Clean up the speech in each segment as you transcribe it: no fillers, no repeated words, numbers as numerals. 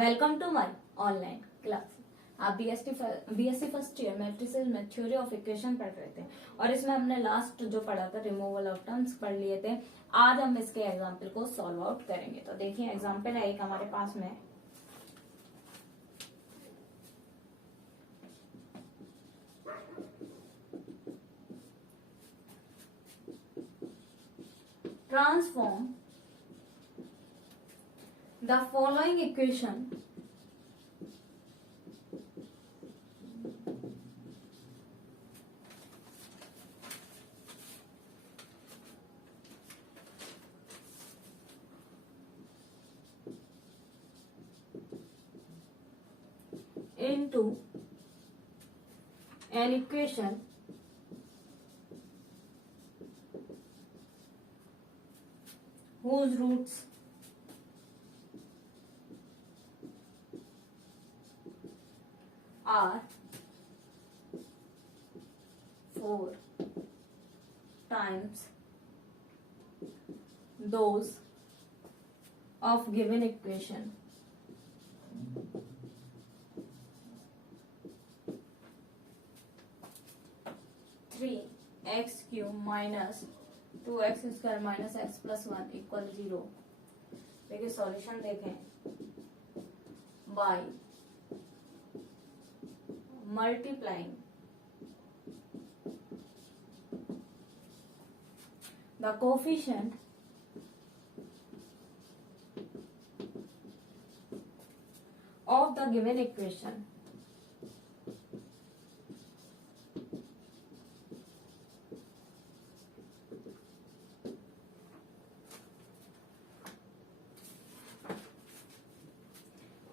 Welcome to my online class. आप BSc first year matrices में theory of equation पढ़ रहे थे और इसमें हमने लास्ट जो पढ़ा था रिमूवल ऑफ टर्म्स पढ़ लिए थे। आज हम इसके एग्जाम्पल को सॉल्व आउट करेंगे। तो देखिए एग्जाम्पल है एक हमारे पास में, transform the following equation into an equation whose roots are 4 times those of given equation. Three x cube minus 2x square minus x plus 1 equal 0। देखिए सॉल्यूशन देखें, by multiplying the coefficient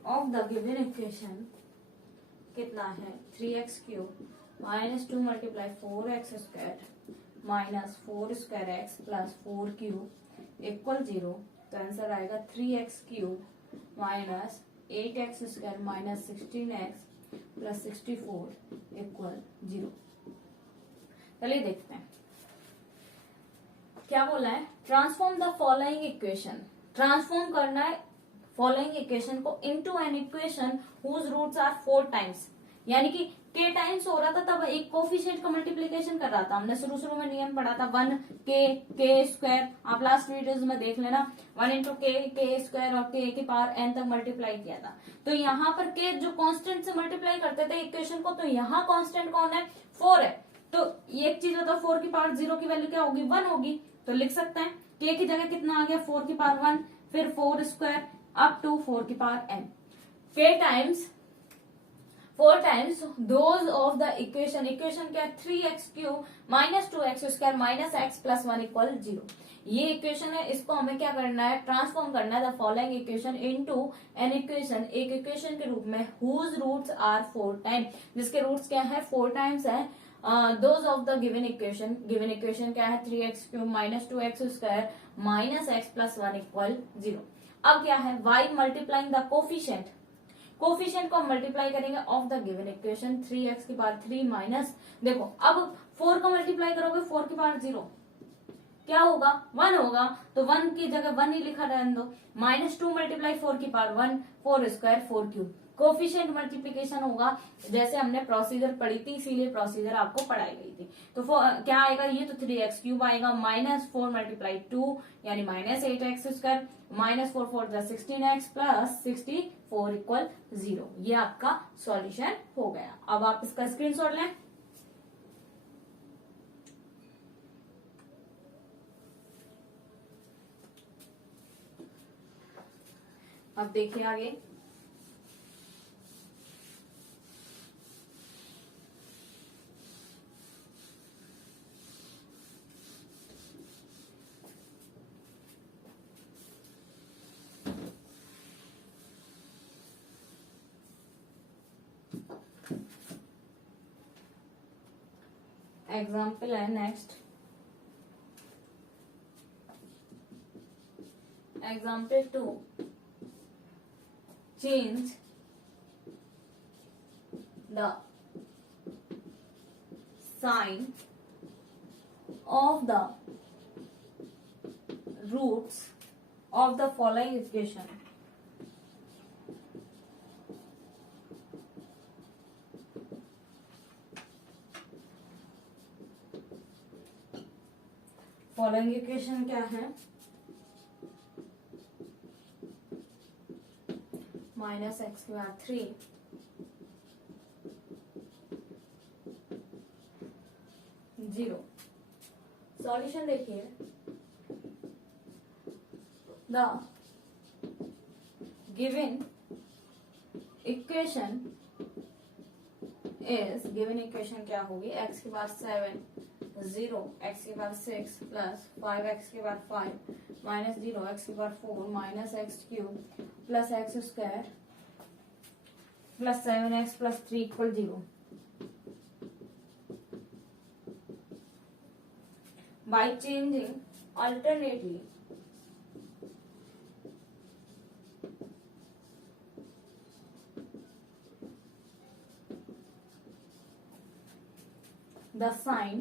of the given equation कितना है 3x cube minus 2 multiply 4x square minus 4 square x plus 4 cube equal 0। तो answer आएगा 3x cube minus 8x square minus 16x plus 64 equal 0। चलिए देखते हैं क्या बोला है। Transform the following equation, transform करना है फॉलोइंग इक्वेशन को into an equation whose roots are 4 times, यानी कि k टाइम्स हो रहा था तब एक कोफिशिएंट का मल्टीप्लिकेशन कर रहा था। हमने शुरू में नियम पढ़ा था 1k स्क्वायर, आप लास्ट वीडियोस में देख लेना। 1 इंटू के स्क्वायर और k की पावर n तक मल्टीप्लाई किया था। तो यहाँ पर k जो कांस्टेंट से मल्टीप्लाई करते थे इक्वेशन को, तो यहाँ कांस्टेंट कौन है 4 है। तो एक चीज बताओ 4 की पावर 0 की वैल्यू क्या होगी 1 होगी। तो लिख सकते हैं k की जगह कितना आ गया 4 की पावर 1 फिर 4 स्क्वायर अप टू 4 की power n। k times 4 times those of the equation, equation क्या है 3x cube minus 2x square minus x plus 1 equal 0। ये इक्वेशन है, इसको हमें क्या करना है ट्रांसफॉर्म करना है the following equation into an equation, एक इक्वेशन के रूप में हुज रूट्स आर 4 टाइम, जिसके रूट्स क्या है 4 टाइम्स है those of the given equation. Given equation क्या है 3x cube minus 2x square minus x plus 1 equal 0। अब क्या है y multiplying the coefficient, coefficient को मल्टीप्लाई करेंगे of the given equation 3x की पावर 3 माइनस, देखो अब 4 को मल्टीप्लाई करोगे 4 की पावर 0 क्या होगा 1 होगा। तो 1 की जगह 1 ही लिखा रहने दो। माइनस 2 मल्टीप्लाई 4 की power 1 4 square 4 cube. Coefficient multiplication होगा जैसे हमने प्रोसीजर पढ़ी थी, इसीलिए प्रोसीजर आपको पढ़ाई गई थी। तो क्या आएगा ये तो 3x क्यूब आएगा माइनस 4 मल्टीप्लाई 2 यानी minus 8x square minus 4 4 16x plus 64 equal 0। ये आपका सॉल्यूशन हो गया। अब आप इसका स्क्रीनशॉट लें। अब देखिए आगे, एग्जाम्पल है next, example 2 change the sign of the roots of the following equation. Following equation क्या है, माइनस एक्स के बाद 3 0। सॉल्यूशन देखिए, the given equation given equation क्या होगी, x के बाद 7 0 x के बाद 6 प्लस 5x के बाद 5 माइनस 0 x के बाद 4 minus X cube plus X square plus 7x plus 3 equal 0। By changing alternately the sign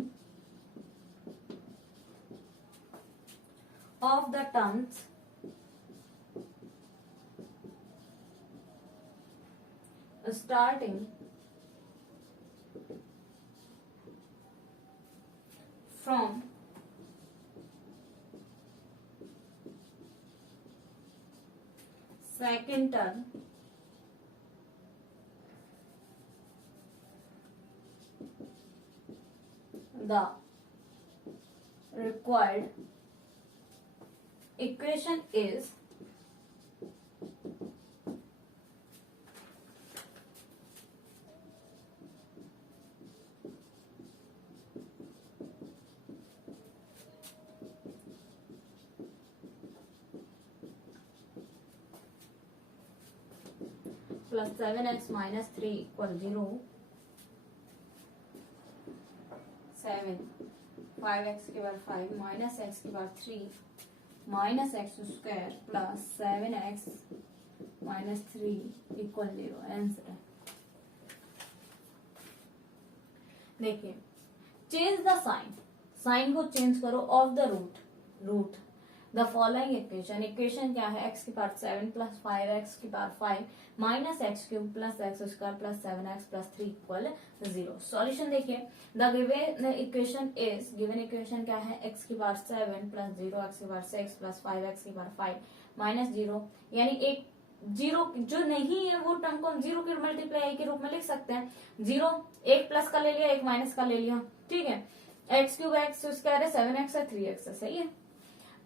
of the terms starting from second term the required equation is plus 7x minus 3 equal 0, 7 5x के बाद 5 minus x के बाद 3 minus X square plus 7x minus 3 equal 0। Answer है। देखिए, change the sign, sign को change करो of the root the following equation, equation क्या है, x की पावर 7 प्लस 5x की power 5 minus X cube plus X square plus 7x plus 3 equal 0। Solution देखिए, the given equation is, given equation क्या है, x की power 7 plus 0x की power 6 plus 5x की पावर 5 माइनस 0, यानी एक जीरो जो नहीं है वो टर्म को हम जीरो के मल्टीप्लाई के रूप में लिख सकते हैं। जीरो एक प्लस का ले लिया, एक माइनस का ले लिया, ठीक है। एक्स क्यूब एक्स स्क्वायर है, 7x है, 3x है, सही है।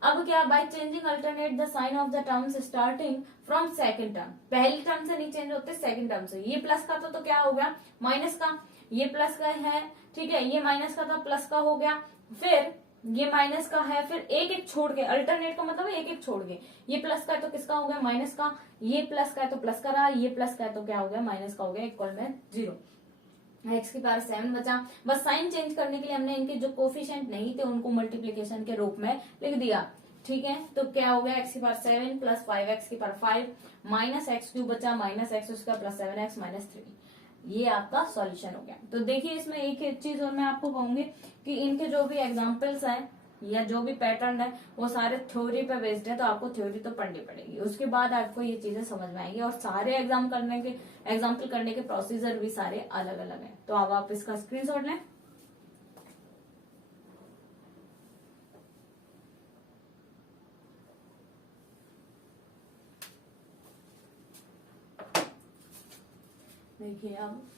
अब क्या, by changing alternate the sign of the terms starting from second term, पहली टर्म से नहीं चेंज होते, सेकंड टर्म से। ये प्लस का तो क्या हो गया, माइनस का, ये प्लस का है, ठीक है, ये माइनस का था, प्लस का हो गया, फिर ये माइनस का है, फिर एक एक छोड़ के, अल्टरनेट का मतलब एक एक छोड़ के, ये प्लस का है तो किसका हो गया, माइनस का, ये प्लस का है तो प्लस का रहा, ये प्लस का है तो क्या हो गया, माइनस का हो गया, इक्वल में 0। एक्स की पावर 7 बचा, बस साइन चेंज करने के लिए हमने इनके जो कोफिशिएंट नहीं थे उनको मल्टीप्लीकेशन के रूप में लिख दिया, ठीक है। तो क्या हो गया, एक्स की पावर 7 प्लस 5x की पावर 5 माइनस एक्स क्यूब बचा, माइनस एक्स उसका प्लस 7x माइनस 3, ये आपका सॉल्यूशन हो गया। तो देखिए, इसमें एक चीज और मैं आपको कहूंगी कि इनके जो भी एग्जाम्पल्स है या जो भी पैटर्न है वो सारे थ्योरी पे बेस्ड है, तो आपको थ्योरी तो पढ़नी पड़ेगी, उसके बाद आपको ये चीजें समझ में आएंगी। और सारे एग्जाम्पल करने के प्रोसीजर भी सारे अलग अलग है। तो अब आप इसका स्क्रीनशॉट लें। देखिए, अब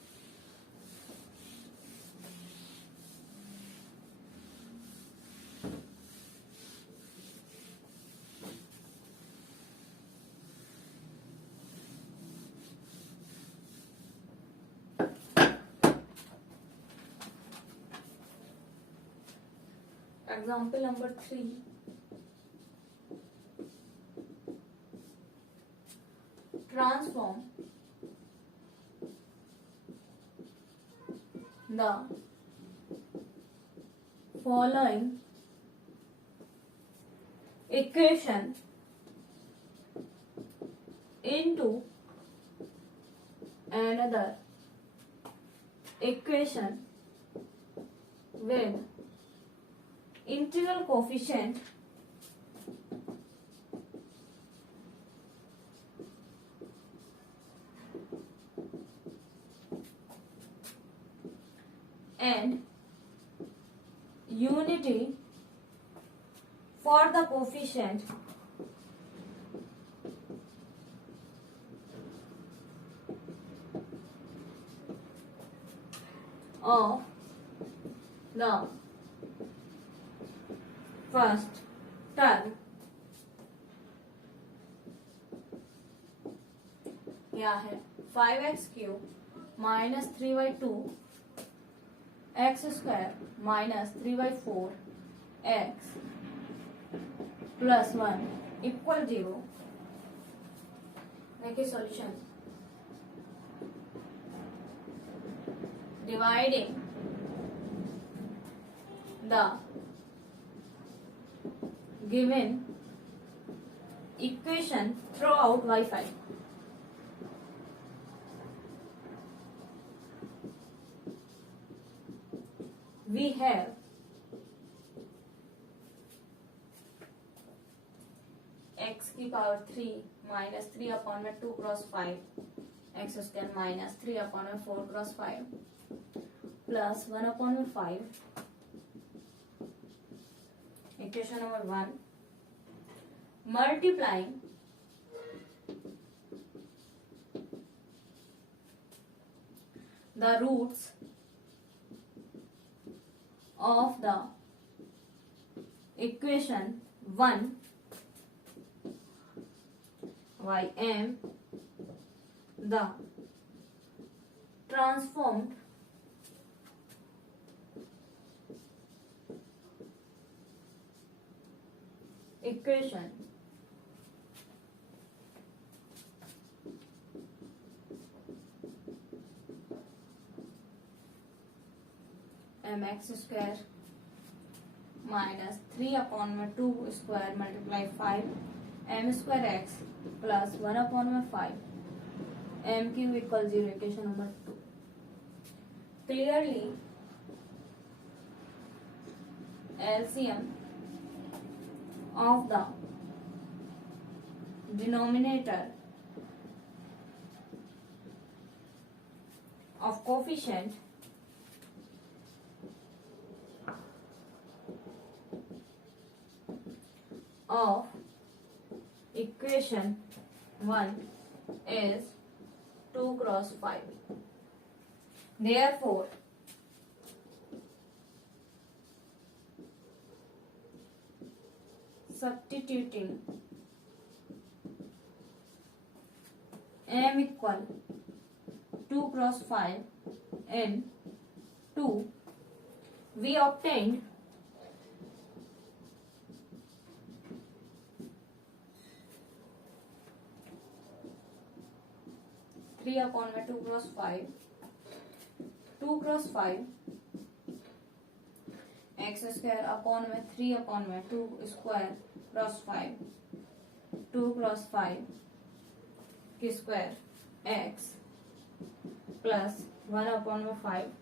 example number 3, transform the following equation into another equation with integral coefficient and unity for the coefficient of the first term क्या है 5x³ minus 3/2 x² minus 3/4 x plus 1 equal 0। देखिए solution dividing the given equation throughout y5। we have x की power 3 minus 3/2 cross 5 x² minus 3/4 cross 5 plus 1/5 equation number 1 multiplying the roots of the equation 1 ym the transformed equation mx² minus 3/2 square multiply 5 m² x plus 1/5 m³ equal 0 equation number 2। Clearly LCM of the denominator of coefficient of equation 1 is 2 cross 5. Therefore, substituting m equal 2 cross 5 in 2, we obtained 3/2 cross 5 2 cross 5 x² upon में 3/2 square cross 5 2 cross 5 की square x plus 1/5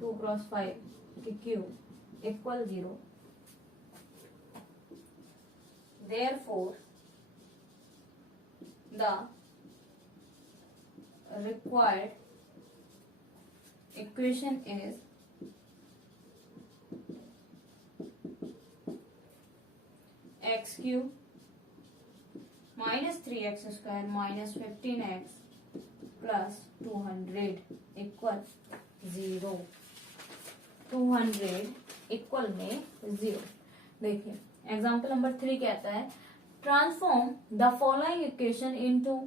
2 cross 5 की cube equal 0। Therefore, the required equation is x³ minus 3x² minus 15x plus 200 equal 0। 200 equal में 0। देखिए example number 3 कहता है transform the following equation into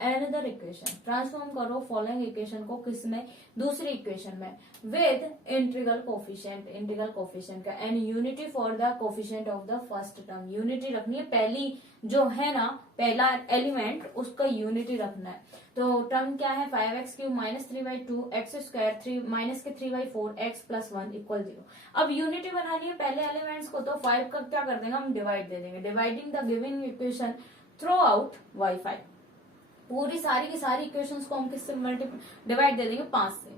another equation. Transform करो following equation को किसमें दूसरी equation में विद इंटीग्रल कोफिशिएंट का and unity for the coefficient of the first term. Unity रखनी है पहली जो है ना पहला एलिमेंट उसका यूनिटी रखना है। तो टर्म क्या है 5x³ माइनस 3/2 x² 3 माइनस के 3/4 x प्लस 1 इक्वल 0। अब यूनिटी बनानी है पहले एलिमेंट्स को तो 5 का क्या कर देंगे हम डिवाइड दे देंगे। Dividing the given equation throughout y5। पूरी सारी की सारी इक्वेशंस को हम किससे डिवाइड दे देंगे 5 से।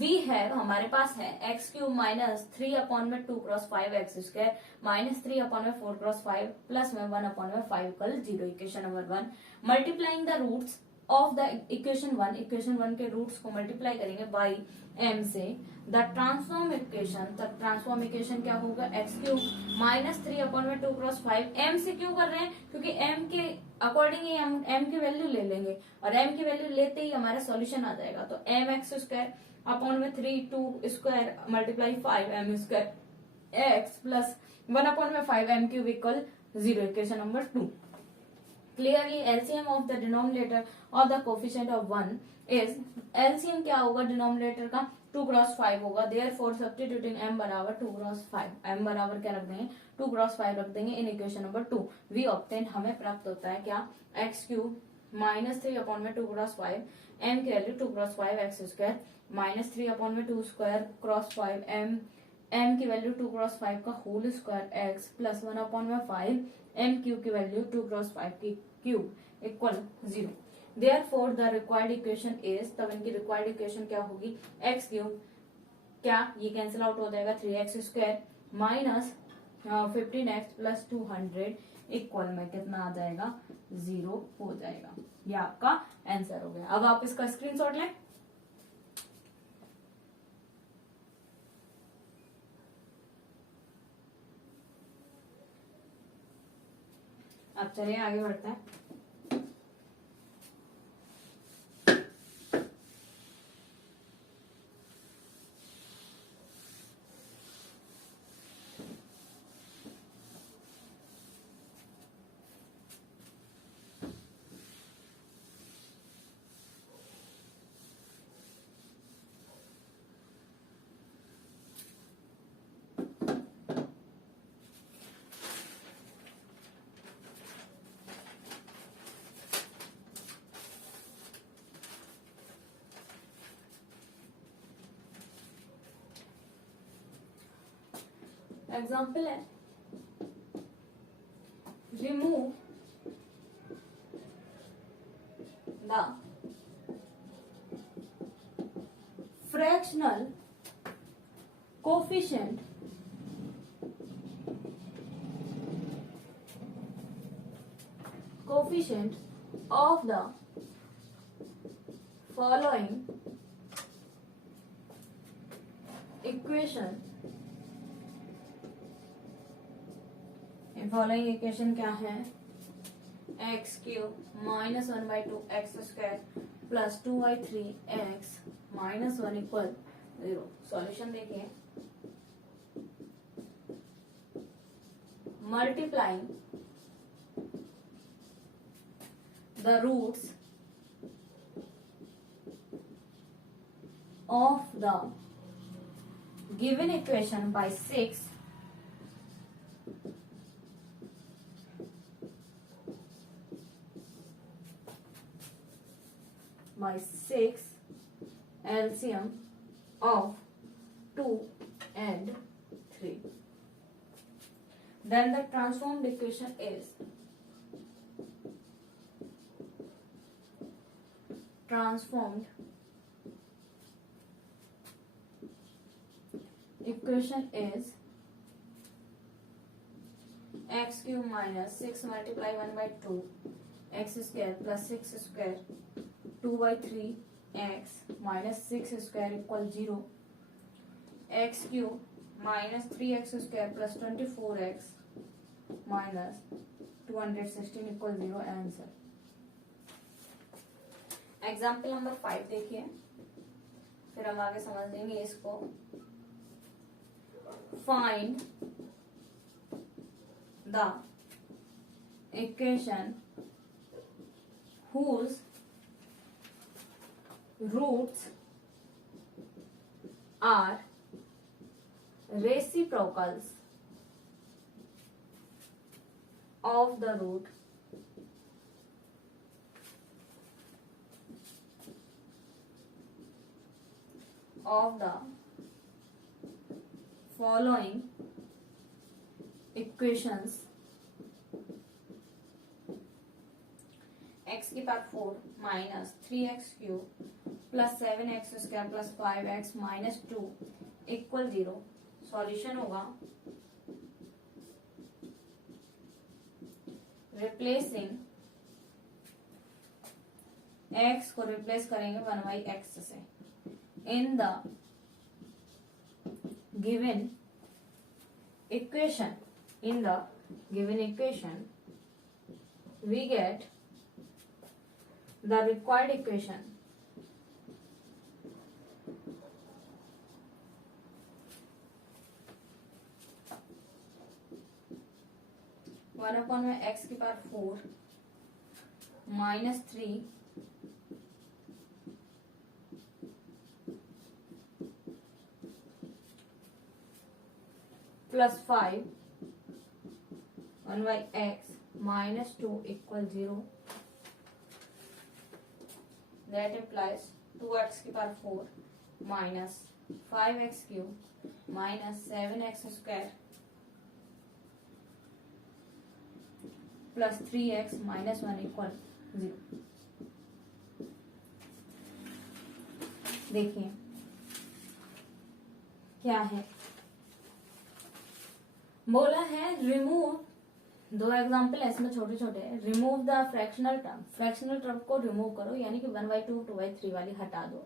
वी हैव हमारे पास है x³ minus 3/2 cross 5 x² minus 3/4 cross 5 plus में 1/5 equal 0 equation number 1। Multiplying the roots of the equation one के रूट्स को मल्टीप्लाई करेंगे बाई m से, द ट्रांसफॉर्म इक्वेशन क्या होगा, x cube minus 3/2 cross 5। m से क्यों कर रहे हैं, क्योंकि m के अकॉर्डिंग ही हम m की वैल्यू ले लेंगे, और m की वैल्यू लेते ही हमारा सॉल्यूशन आ जाएगा। तो m एक्स स्क्वायर अपॉन में 3 2 square multiply 5m square x plus 1/5m³ equal 0, equation number 2। Clearly, LCM of the denominator of the coefficient of 1 is, LCM क्या होगा डिनोमिनेटर का, 2 क्रॉस 5 होगा। Therefore, substituting m बराबर 2 cross 5, m बराबर क्या रख देंगे, 2 क्रॉस 5 रख देंगे in equation number 2। We obtain, हमें प्राप्त होता है क्या, x cube minus 3/2 cross 5, m की value 2 cross 5 x square minus 3/2 square cross 5 m की वैल्यू 2 क्रॉस 5 का whole square x plus 1/5 m cube की वैल्यू 2 क्रॉस 5 की cube equal 0। Therefore the required equation is, तब इनकी रिक्वायर्ड इक्वेशन क्या होगी, x cube क्या ये कैंसिल आउट हो जाएगा 3x square minus 15x plus 200 equal में कितना आ जाएगा, 0 हो जाएगा। ये आपका आंसर हो गया। अब आप इसका स्क्रीनशॉट लें। अब चलिए आगे बढ़ते हैं। एग्जाम्पल है, remove the fractional coefficient of the following equation। Following equation क्या है, X cube minus 1/2 X square plus 2y3 X minus 1 equal 0। Solution देखिए, multiplying the roots of the given equation by 6 by 6 LCM of 2 and 3. Then the transformed equation is x cube minus 6 multiply 1/2 x square plus 6 square 2/3 x minus 6 square equal 0, x cube minus 3x square plus 24x minus 216 equal 0 answer. Example number 5 देखिए, फिर हम आगे समझ लेंगे इसको। Find the equation whose roots are reciprocals of the root of the following equations, x की power 4 minus 3x cube plus 7x square plus 5x minus 2 equal 0। Solution होगा, replacing x को रिप्लेस करेंगे 1/x से in the given equation, in the given equation we get the required equation one upon में x की power 4 -3 +5 1/x -2 = 0. That implies 2x की power 4 minus 5x cube minus 7x square plus 3x minus 1 = 0. देखिए क्या है, बोला है remove, दो example है इसमें छोटे छोटे, remove the fractional term, fractional term को रिमूव करो, यानी कि 1/2 2/3 वाली हटा दो,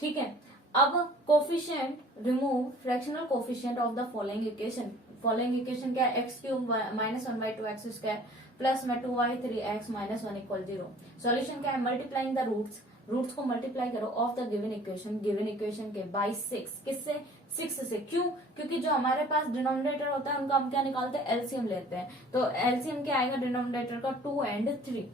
ठीक है। अब coefficient, remove fractional coefficient of the following equation, following equation क्या है, X cube minus 1/2x square plus में 2y3x माइनस 1 = 0। सॉल्यूशन क्या है, मल्टीप्लाइंग द रूट्स, रूट्स को मल्टीप्लाई करो ऑफ द गिवन इक्वेशन के बाय 6, किससे, 6 से, क्यों, क्योंकि जो हमारे पास डिनोमिनेटर होता है उनका हम क्या निकालते हैं, एलसीएम लेते हैं, तो एलसीएम क्या आएगा डिनोमिनेटर का 2 and 3।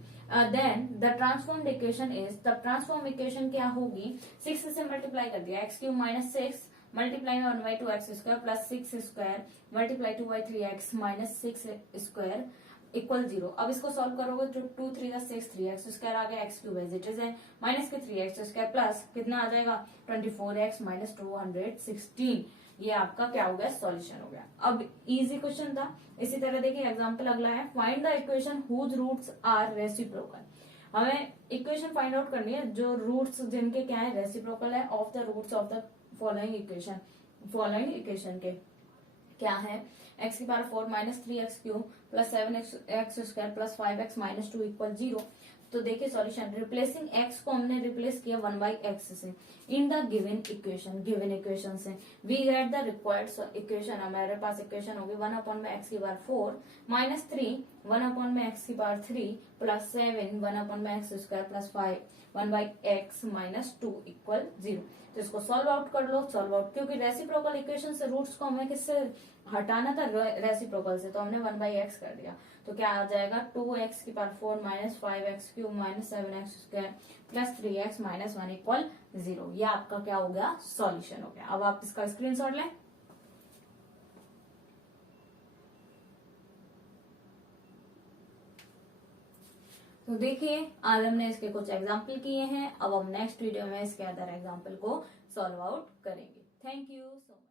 Then the transformed equation is, तब ट्रांसफॉर्म इक्वेशन क्या होगी, 6 से मल्टीप्लाई कर दिया, x cube minus 6 multiply 1/2x square plus 6 square multiply 2/3x minus 6 square equal 0। अब इसको सॉल्व करोगे तो 2 3 6 3x स्क्वायर आ गया, x cube as it is है, माइनस के 3x स्क्वायर प्लस कितना आ जाएगा 24x माइनस 216। ये आपका क्या हो गया, सॉल्यूशन हो गया। अब इजी क्वेश्चन था। इसी तरह देखिए एग्जांपल अगला है, find the equation whose roots are reciprocal. हमें इक्वेशन फाइंड आउट करनी है जो रूट्स जिनके क्या है, रेसिप्रोकल है of the roots of the following equation के क्या है, x की power 4 minus 3x cube plus 7x square plus 5x minus 2 = 0। तो देखिए सॉल्यूशन, रिप्लेसिंग x को हमने रिप्लेस किया 1/x से इन द गिवन इक्वेशन से we get the required equation. हमारे पास इक्वेशन होगी 1/x की पावर 4 माइनस 3 1/x की power 3 plus 7 1/x square plus 5 1/x minus 2 = 0। तो इसको सॉल्व आउट कर लो, सॉल्व आउट, क्योंकि रेसिप्रोकल इक्वेशन से रूट्स को हमें किससे हटाना था, रेसिप्रोकल से, तो हमने 1/x कर दिया। तो क्या आ जाएगा 2x की power 4 minus 5x cube minus 7x square plus 3x minus 1 = 0। ये आपका क्या हो गया, सॉल्यूशन हो गया। अब आप इसका स्क्रीनशॉट लें। तो देखिए आज हमने इसके कुछ एग्जाम्पल किए हैं, अब हम नेक्स्ट वीडियो में इसके अदर एग्जाम्पल को सॉल्व आउट करेंगे। Thank you so much.